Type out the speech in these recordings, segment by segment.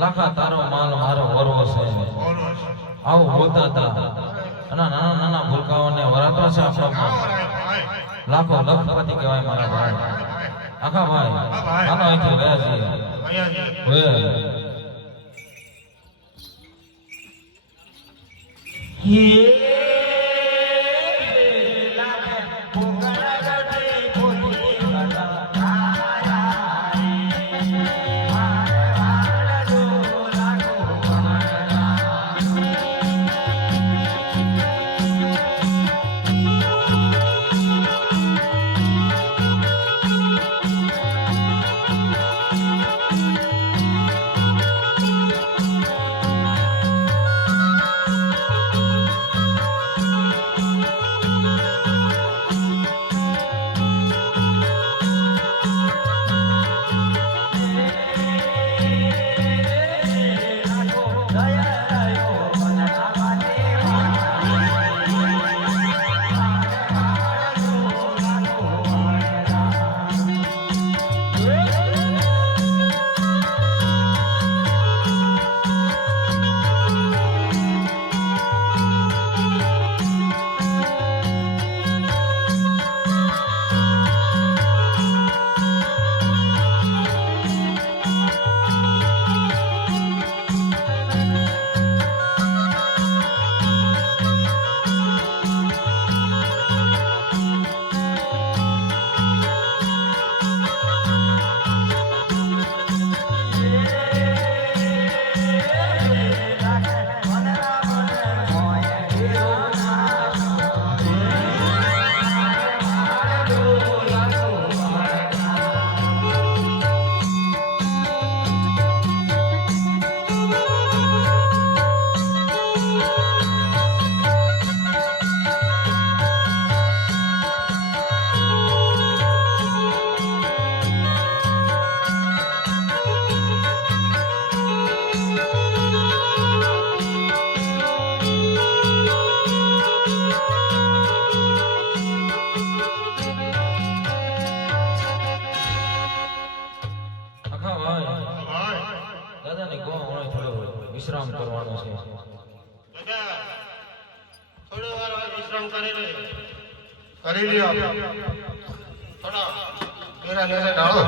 લાખા તારો માલ મારો વરવો છે આવું બોલતા હતા અને નાના નાના ભૂલકાઓને વરાતો છે આપણા લાખો લખપતિ કહેવાય મારા ભાઈ આખા ભાઈ આનો અહીંથી રહ્યા છીએ વિશ્રામ કરી લ્યો થોડા મેરા નજર ડાળો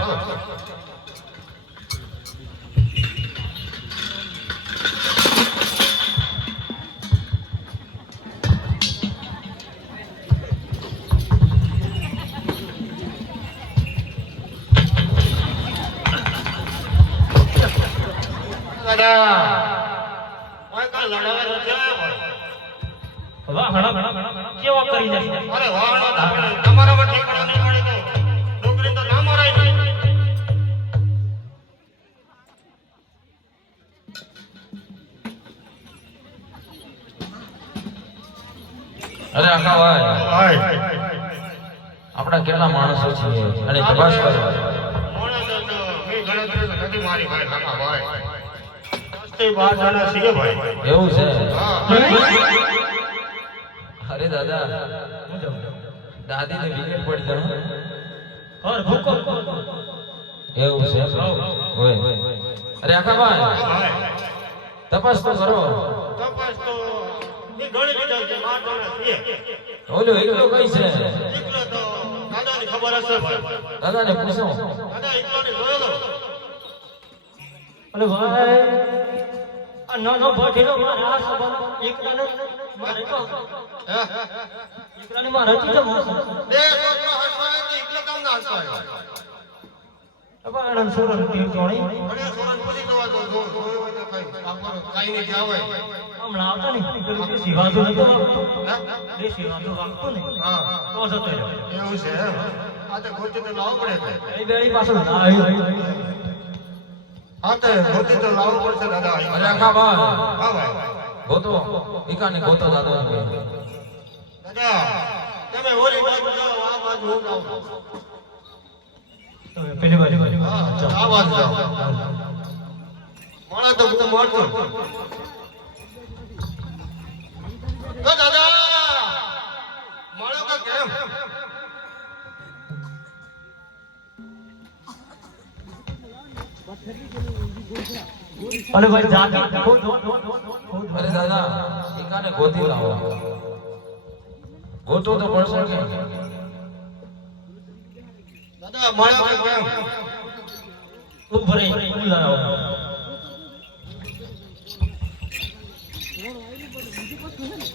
કેવા કરી દે અરે વાહ તમારા ઠેકાણા નહીં મળે તો ડોકરી તો ના મરાય નહીં અરે આખા ભાઈ આપણા કેટલા માણસો છે અને તપાસ કરો માણસો તો મે ગણતરી તો નથી મારી ભાઈ કાકા ભાઈ 12 જણા છીએ ભાઈ એવું છે હા અરે દાદા દાદીને વિકેટ પડી જાય ઓર ભૂકો એવું છે હોય અરે આખા ભાઈ તપાસ તો કરો તપાસ તો મે ગણી લીધા છે 12 જણા છીએ ઓલો એકલો કઈ છે એકલો તો દાદાની ખબર હશે ભાઈ દાદાને પૂછો દાદા એકલોને જોયેલો અરે ભાઈ આ નાનો ભઠેલો મારે આ સભાનો એકલાને મારે તો હે એકલાને મારે હતી તો મોસ બે સોચમાં હસવાય તો એકલો કામ ના હસવાય અબા આનંદ સોરન તીર જોણી અરે સોરન પૂછી જોવા જો જોયો હોય તો કઈ કામ કરો કાઈ નહીં જાવ હોય હમણાં આવતા નહીં પેલું દેશી વાંધો નતો વાગતો હે દેશી વાંધો વાગતો ને હા તો જતો રહ્યો એવું છે એમ આ તો ગોતી તો લાવવું પડે છે એ બેડી પાછળ ના આવ્યો આ તો ગોતી તો લાવવું પડશે દાદા અરે આખા ભાઈ હા ભાઈ ગોતો એકાને ગોતો દાદા દાદા તમે ઓલી બાજુ જાઓ આ બાજુ હું જાઉં પેલી બાજુ હા આ બાજુ જાઓ મોડા તો હું મળતો તો દાદા મળો કે કેમ અરે ભાઈ જાગી અરે દાદા એકાને ગોતી લાવો ગોતો તો પડશે કે દાદા મળો કે કેમ ઉભો રહી બોલાવો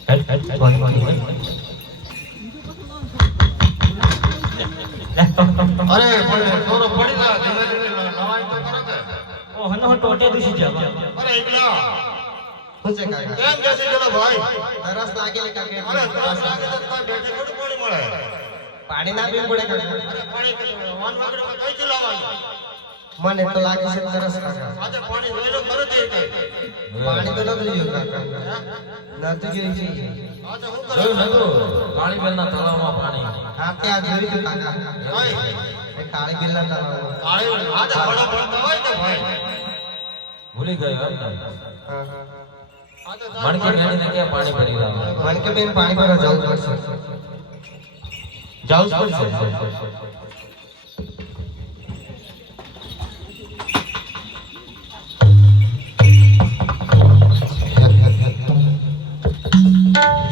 અરે પણ થોડો પડી જા ધીમે ધીમે નવાઈ તો કરો કે ઓ હનો ટોટે દુસી જા અરે એકલા પૂછે કાકા કેમ બેસી ગયેલો ભાઈ તરસ લાગેલી કાકા અરે ત્રાસ લાગે તો તાર બેઠે થોડું પાણી મળે પાણી ના પીવું પડે કાકા અરે પાણી વાન વાગડમાં કઈથી લાવવાનું મને તો લાગે છે તરસ કાકા આજે પાણી જોયેલો ખરો તે કઈ પાણી તો નથી જોયું કાકા નથી જોયું છે આજે હું જોયું કરું નતું કાળીબેલના તળાવમાં પાણી હા ત્યાં જોયું હતું કાકા ભાઈ એ કાળી બિલ્લા તળાવ કાળી આજે હળો પડતો હોય ને ભાઈ ભૂલી ગયો એમ ને હા આજે મણકી મેળીને ક્યાં પાણી ભરી લાવે મને કે બેન પાણી ભરવા જવું પડશે જાવું જ પડશે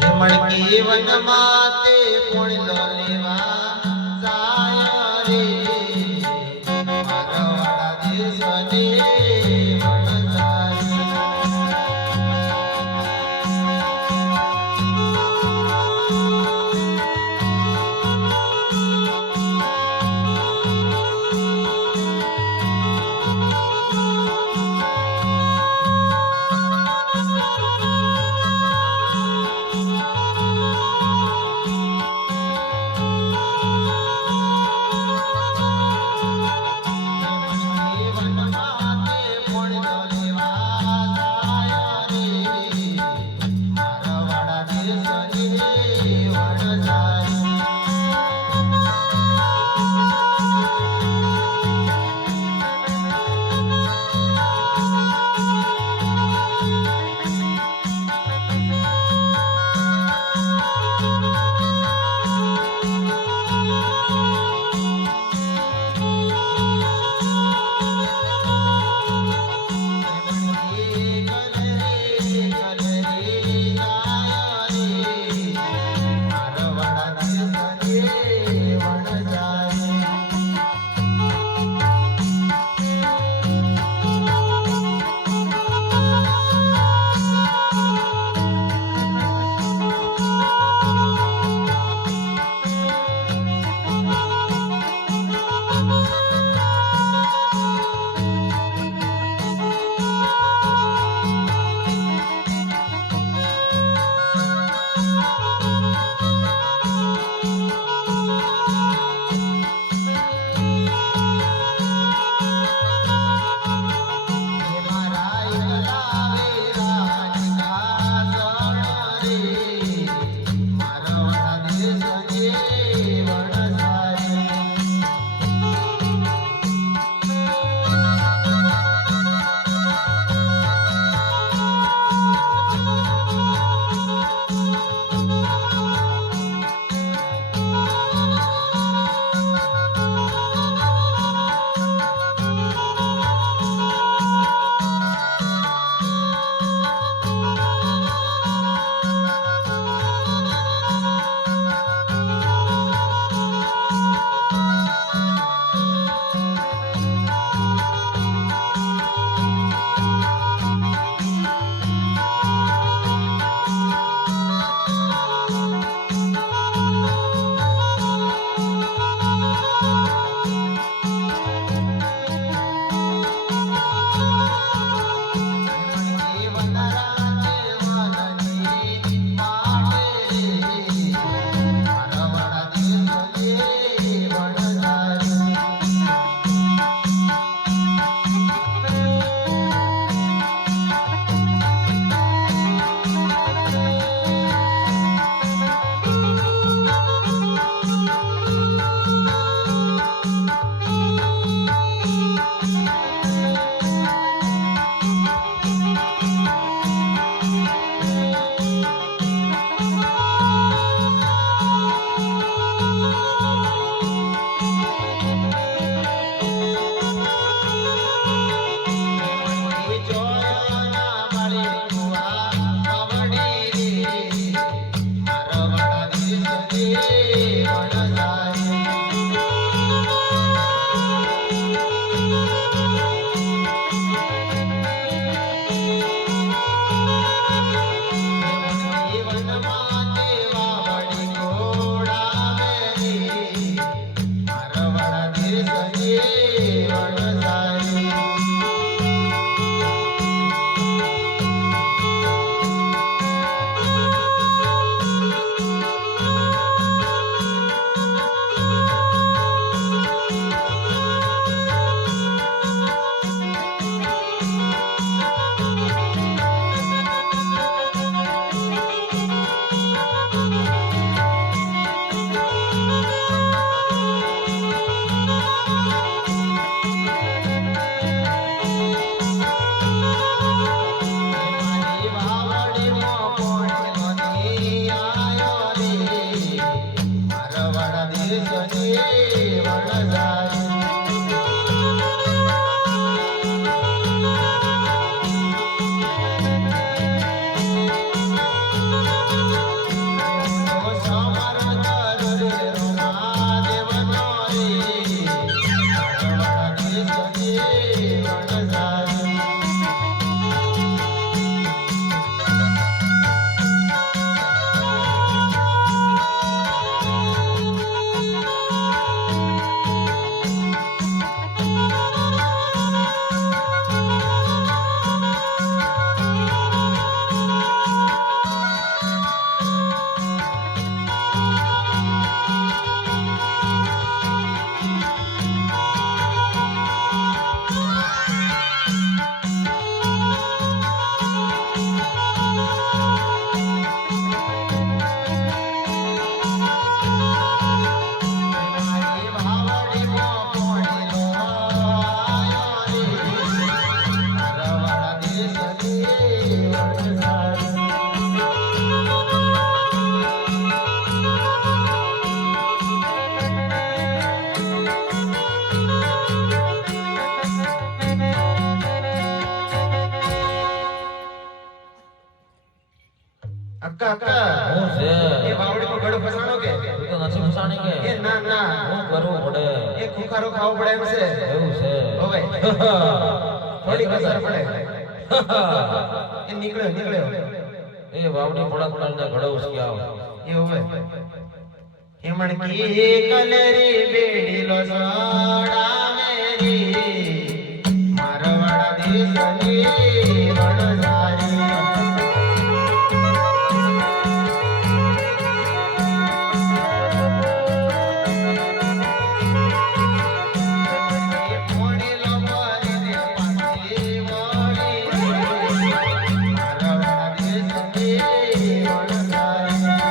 એ મણકી વનમાં તે કોણ લો લેવા જાય રે મારા દિવસને વન જાય કાકા હું છે એ વાવડીમાં ગળો ફસાણો કે તું તો નથી ફસાણી કે એ ના ના હું કરવું પડે એ ખુખારો ખાવો પડે એમ છે એવું છે હવે થોડી કસર પડે એ નીકળ્યો એ વાવડી પડક ને ઘડો ઉસકી આવ એ હવે હેમણ કી કલરી બેડીલો સોડા મેરી મારવાડા દેશની વણઝારી મોડીલો મોરી રે પાછી મોડી મારવાડા દેશની વણઝારી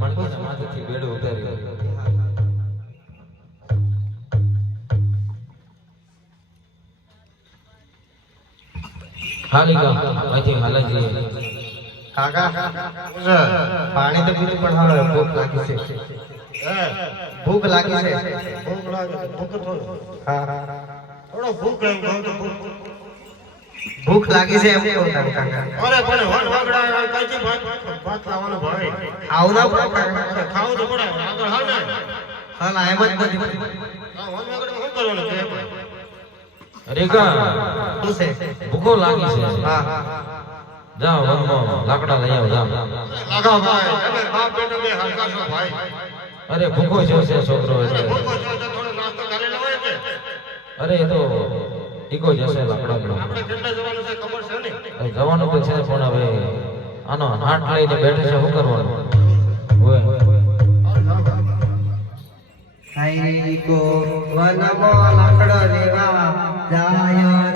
મણકીને માથેથી બેડું ઉતારી હાલી ગા અહીંથી હાલા જઈએ કાકા પાણી તો પીવું પણ હવે ભૂખ લાગી છે ભૂખ લાગી છે ભૂખ લાગે ભૂખ થોડો હા થોડો ભૂખ એમ કહું તો ભૂખ લાગી છે એમ કહું કાકા અરે પણ વન વાગડા કાચી ભાત લાવવાનો ભાઈ આવું ના પડે કાકા અરે ખાવું તો પડે આગળ હાલ ને હા ના એમ જ નથી આ વન વાગડા શું કરવાનું છે રેખા શું છે ભૂખો લાગી છે હા જાઓ વનમાં લાકડા લઈ આવો જાઓ લાગા ભાઈ તમે બાપ બેટો બે હરખા છો ભાઈ અરે ભૂખો જો છે છોકરો અરે એટલે ભૂખો છો તો થોડો નાસ્તો કરી લેવો કે અરે એ તો ઈકો જશે લાકડા આપણે કેટલા જવાનું છે ખબર છે ને જવાનું તો છે પણ હવે આનો હાથ લઈને બેઠે છે શું કરવાનું હોય સાઈ કો વનમો લાકડો લેવા જાય